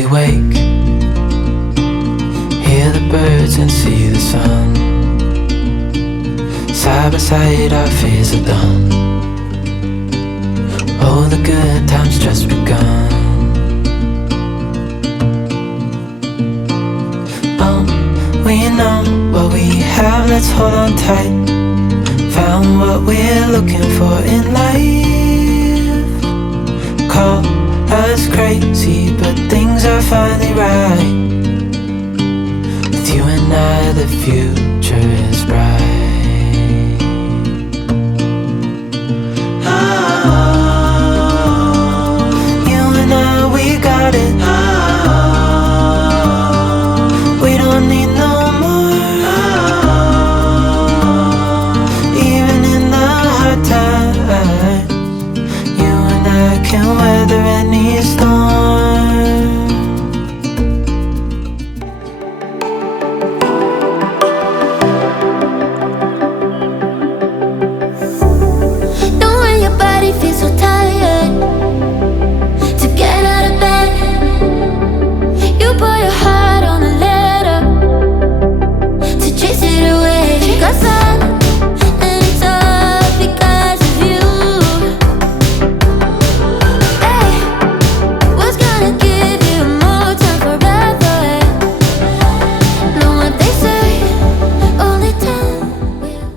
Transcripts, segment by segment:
we wake, hear the birds and see the sun. Side by side our fears are done. Oh, the good times just begun. We know what we have, let's hold on tight. Found what we're looking for in life. Call us crazy, but things are finally right. With you and I, the future is bright. Oh, you and I, we got it. We don't need no more. Even in the hard times, you and I can weather any storm. Know when your body feels so tired to get out of bed, you pour your heart on a letter to chase it away. Got sun and it's all because of you. Hey, what's gonna give you more time forever? Know what they say, only time will.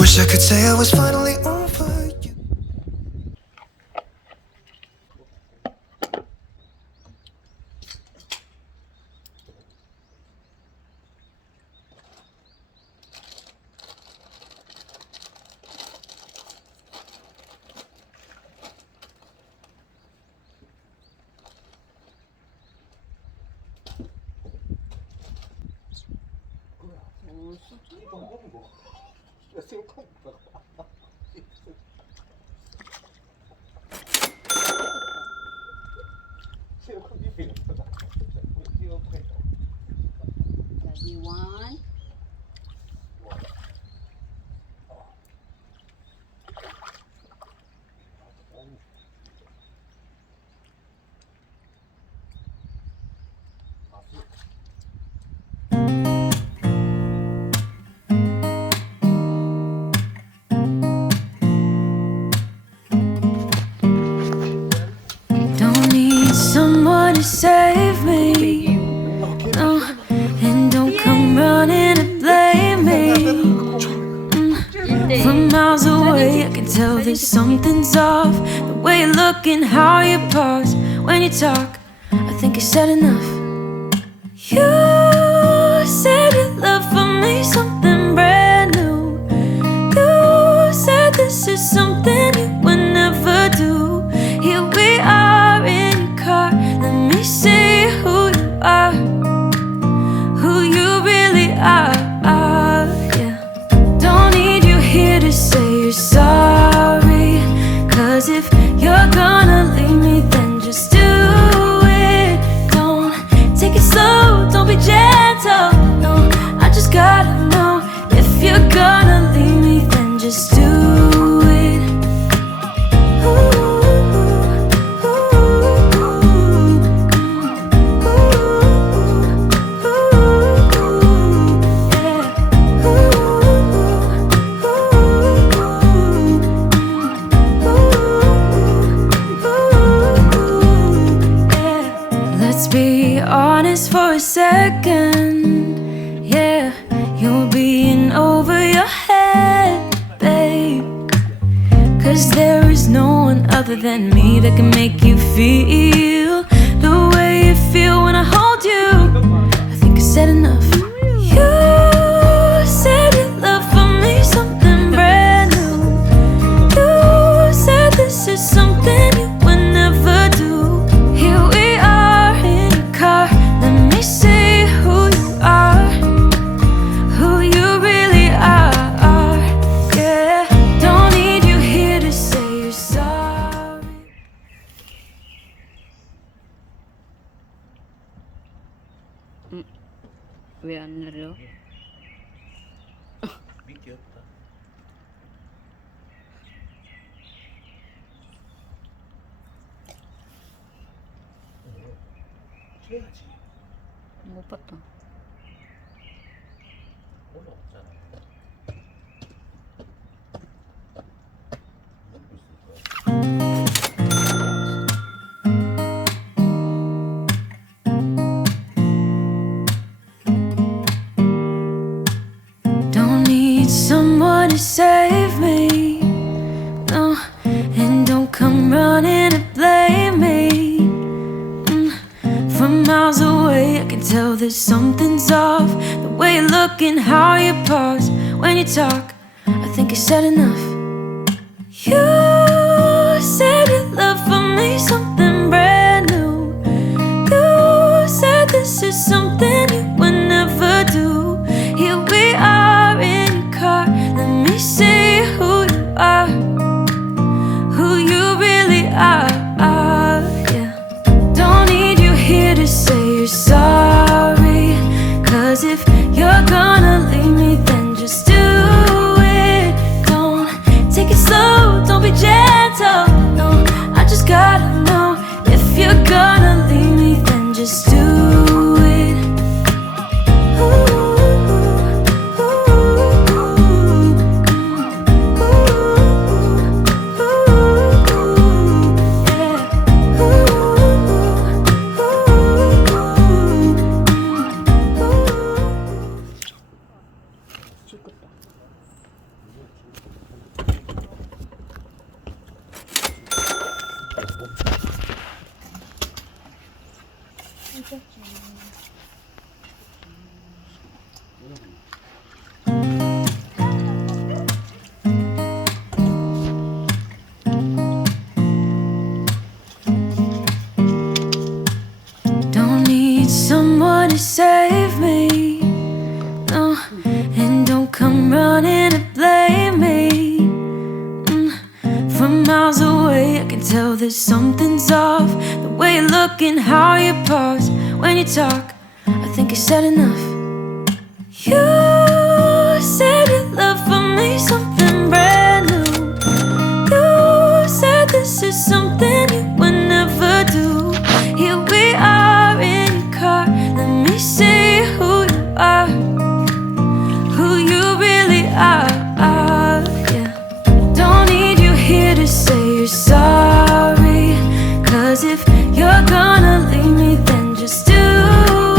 Wish I could say I was finally over you. You want? Don't need someone to save me, no, and don't come running to blame me. From miles away I can tell that something's off. The way you look and how you pause when you talk, I think I said enough. You said your love for me something brand new. You said this is something you would never do. Here we are in your car, let me see who you are, who you really are, yeah. Don't need you here to say you're sorry, 'cause if you're gonna leave me, then just do it. Don't take it slow, don't be gentle, no, I just gotta know. If you're gonna leave me, then just do it. Ooh. Let's be honest for a second, yeah. You're being over your head, babe, 'cause there is no one other than me that can make you feel the way you feel when I hold you. I think I said enough. You said your love for me something brand new. You said this is something you would never do. Here we are in your car, let me see who you are, who you really are, yeah. Don't need you here to say you're sorry. 왜 안 내려? 미끼 없다. 줘야지. 못 봤다. 올라왔잖아. Don't need someone to save me, no, and don't come running to blame me. From miles away, I can tell that something's off. The way you look and how you pause when you talk, I think you said enough. You said your love for me something brand new. You said this is something you would never do. Here we are in your car. Let me see who you are, who you really are. Yeah. Don't need you here to say you're sorry, 'cause if you're gonna leave me, then just do it. Don't take it slow, don't be gentle. No, I just gotta know, if you're gonna leave me, then just do it. 죽겠다. Don't need someone to save me, no, and don't come running to blame me. From miles away, I can tell that something's off. The way you look and how you pause when you talk, I think you said enough. You said your love for me something brand new. You said this is something you would never do. Here we are in your car. Let me see who you are, who you really are. Yeah. Don't need you here to say you're sorry, 'cause if you're gonna leave me, then just do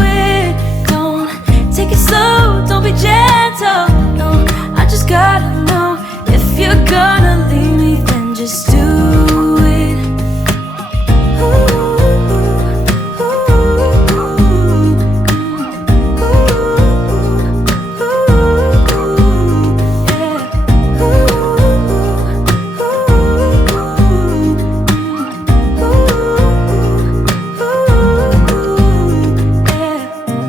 it. Don't take it slow, don't be gentle. No, I just gotta know, if you're gonna leave me, then just do it.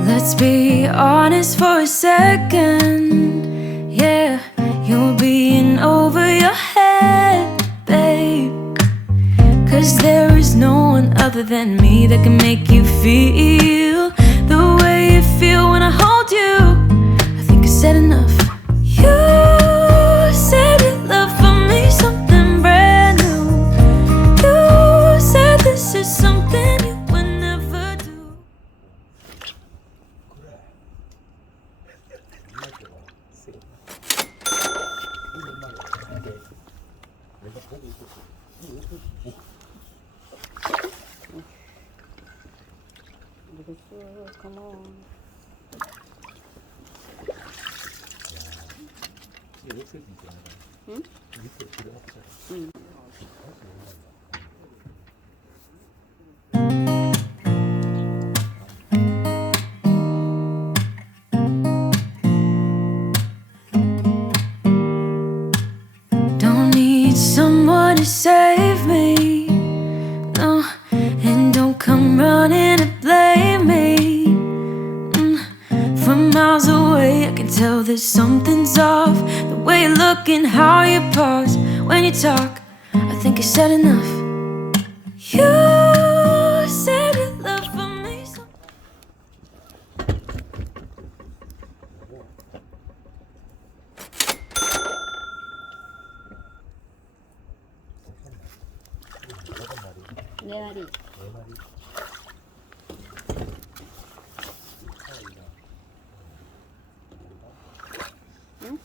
Let's be honest for a second. Yeah, you're being over your head, babe. 'Cause there is no one other than me that can make you feel the way you feel when I hold you. I think I said enough. You said your love for me something brand new. You said this is something you would never do. 내가 보고 있었어. 모르겠어. Come on. 이게 없어지지 않아. 응? 밑에 필요 없잖아. 응. Don't need someone to save me, no, and don't come running to blame me. From miles away, I can tell that something's off. The way you look and how you pause when you talk, I think you said enough. You said your love for me so. 네 마리. 네 마리. 응?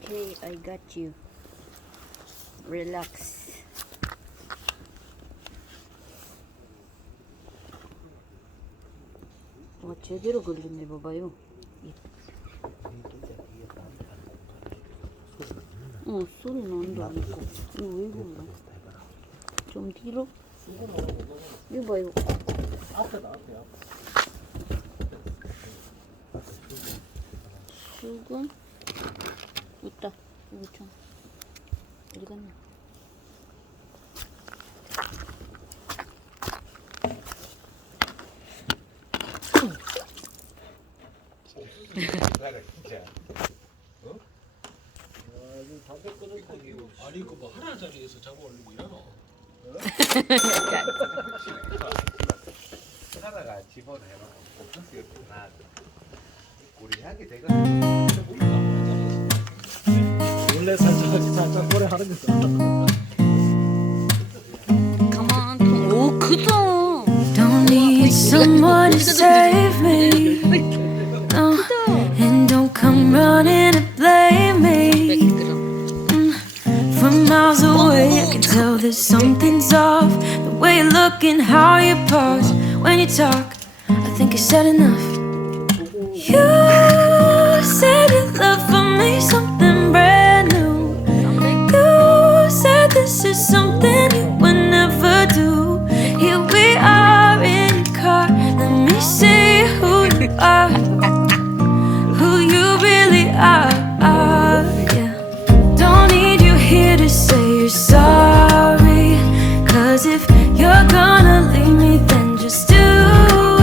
Okay, I got you. Relax. 와, 제대로 걸렸네, 봐봐요. 소리 나는데 안 있고. 이거 왜 그러나? 좀 뒤로? 이거 봐, 이거. 앞에다 앞에. 수건? 있다. 이거 참. 어디 갔나? 나가 진짜. 어? 담배 끊을 거기. 아니 그뭐 하나짜리에서 잡아 올리고 이러노? 하나가 집어내면 없었겠구나. 우리 향이 되거. 원래 살짝 오래 하는 거죠. 가만. 오, 크다. Don't need someone to save me. No, and don't come running to blame me. From miles away, I can tell that something's off. The way you look and how you pause when you talk, I think you said enough. You said your love for me something brand new. You said this is something you would never do. Here we are in your car. Let me see who you are, who you really are. Yeah. Don't need you here to say you're sorry. 'Cause if you're gonna leave me, then just do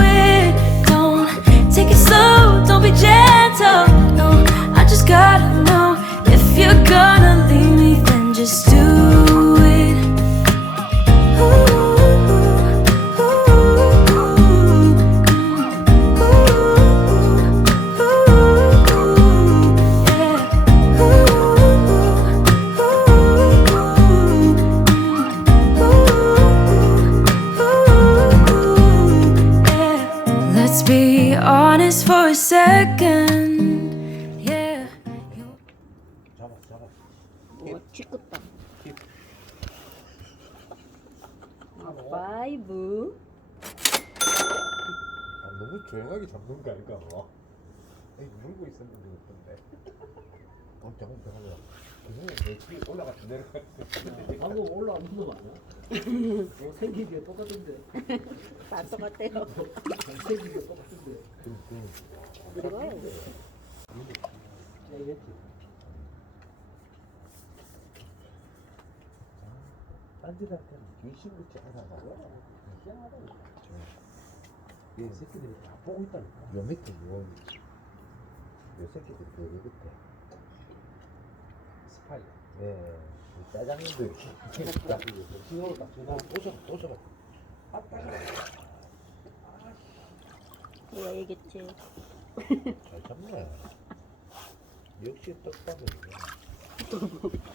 it. Don't take it slow, don't be gentle. No, I just gotta know if you're gonna leave me, then just do it. Let's be honest for a second. Yeah. 잡았어. 오, 치끗다. 파이브. 너무 조용하게 잡는 거 아닐까? 물고 있었는데 어떤데? 잠깐만. 내 뒤에 올라갔다 내려갔어. 방금 올라온 놈 아니야? 뭐 생긴 게 똑같은데. 다 똑같아요. 생긴 게 똑같은데. 들어가요. 짜이겠지. 딴지한테는 귀신같이 알아봐. 희한하다. 얘 새끼들이 다 보고 있다니까. 요 밑에 요 새끼들 여기 밑에 스파이. 네. 짜장면도 이렇게 신호를 딱 주고 또 잡아. 내가 얘기했지. 잘 잡네. 역시 떡밥이네.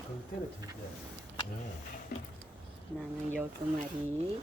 정태는 정태. 나는 12마리.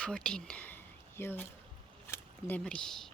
14 14마리.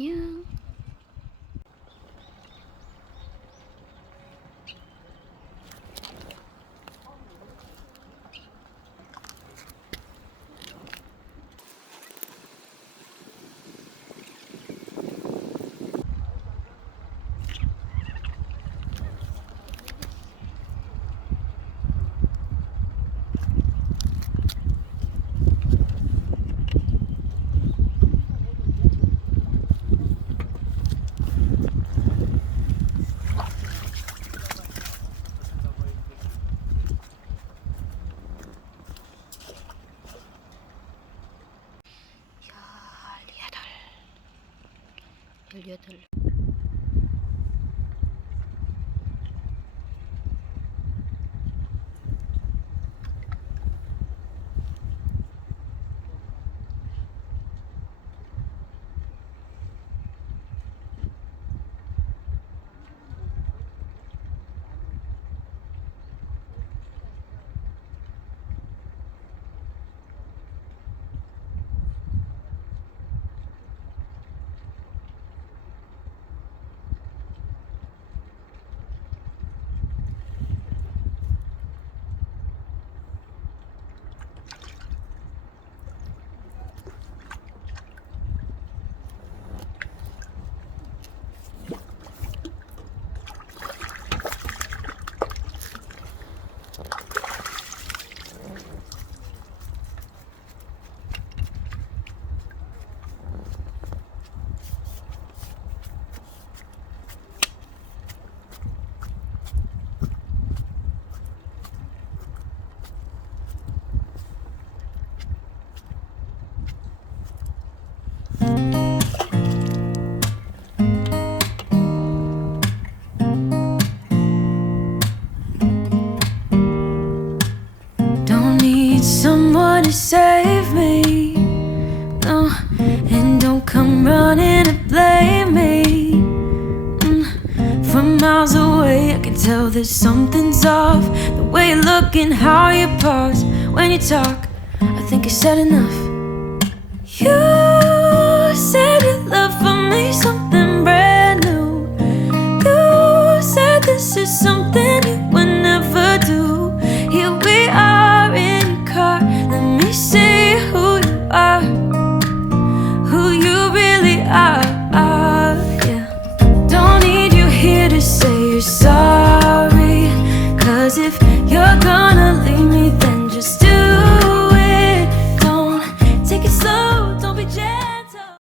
안녕. 열여덟. Someone to save me, no, and don't come running to blame me. From miles away I can tell that something's off. The way you look and how you pause when you talk, I think you said enough. You said your love for me something brand new. You said this is something you would